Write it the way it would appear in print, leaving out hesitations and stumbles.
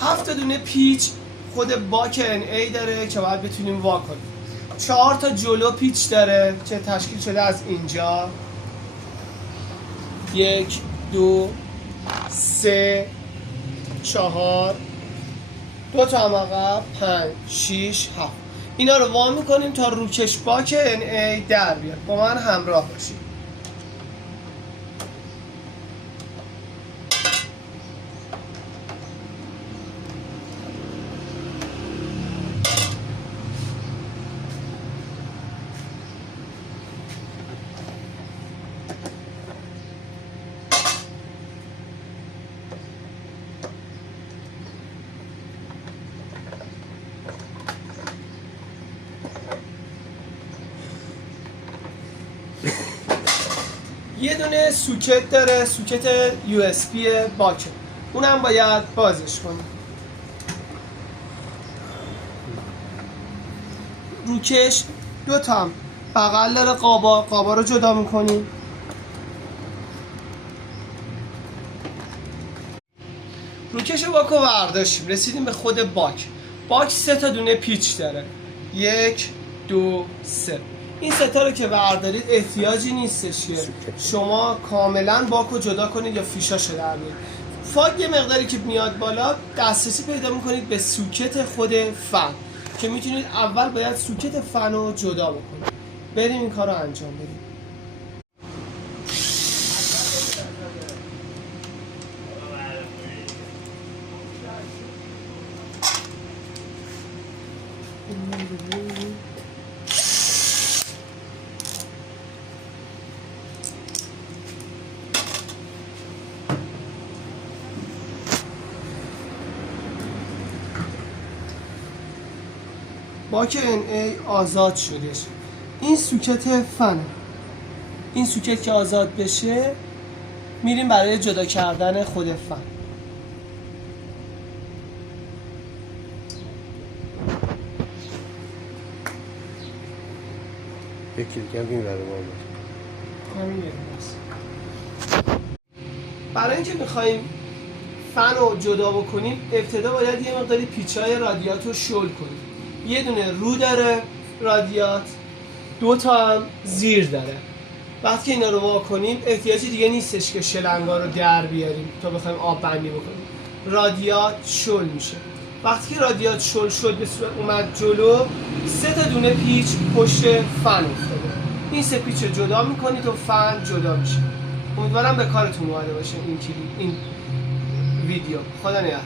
7 دونه پیچ خود باک NA داره که باید بتونیم وا کنیم. 4 تا جلو پیچ داره که تشکیل شده از اینجا 1 2 3 4 2 تا هم عقب 5 6 7. اینا رو وا میکنیم تا روکش باک NA در بیاد. با من همراه باشید. یه دونه سوکت داره، سوکت USB باکه، اونم باید بازش کنیم. روکش 2 تا بغل داره، قابا رو جدا میکنیم. روکش باک رو برداشتیم، رسیدیم به خود باک. باک 3 تا دونه پیچ داره، 1 2 3. این 3 تا رو که بردارید احتیاجی نیستش که شما کاملا باک رو جدا کنید یا فیشاشو در بیارید. فاگ یه مقداری که میاد بالا دسترسی پیدا میکنید به سوکت خود فن که میتونید اول باید سوکت فن رو جدا بکنید. بریم این کار رو انجام بدیم. باک NA آزاد شدش. این سوکت فنه. این سوکت که آزاد بشه میریم برای جدا کردن خود فن. یکی دیگه هم این برای ما همین یه دست. برای اینکه میخواییم فن رو جدا بکنیم ابتدا باید یه مقداری پیچای رادیات رو شل کنیم. یه دونه رو داره رادیات، 2 تا هم زیر داره. وقتی که اینا رو وا کنیم احتیاجی دیگه نیستش که شلنگا رو در بیاریم تا بخوایم آب بندی بکنیم. رادیات شل میشه. وقتی که رادیات شل شد به صورت اومد جلو، 3 تا دونه پیچ پشت فن افتاده. این 3 پیچ رو جدا میکنید و فن جدا میشه. امیدوارم به کارتون اومده باشه این ویدیو. خدا نگهدار.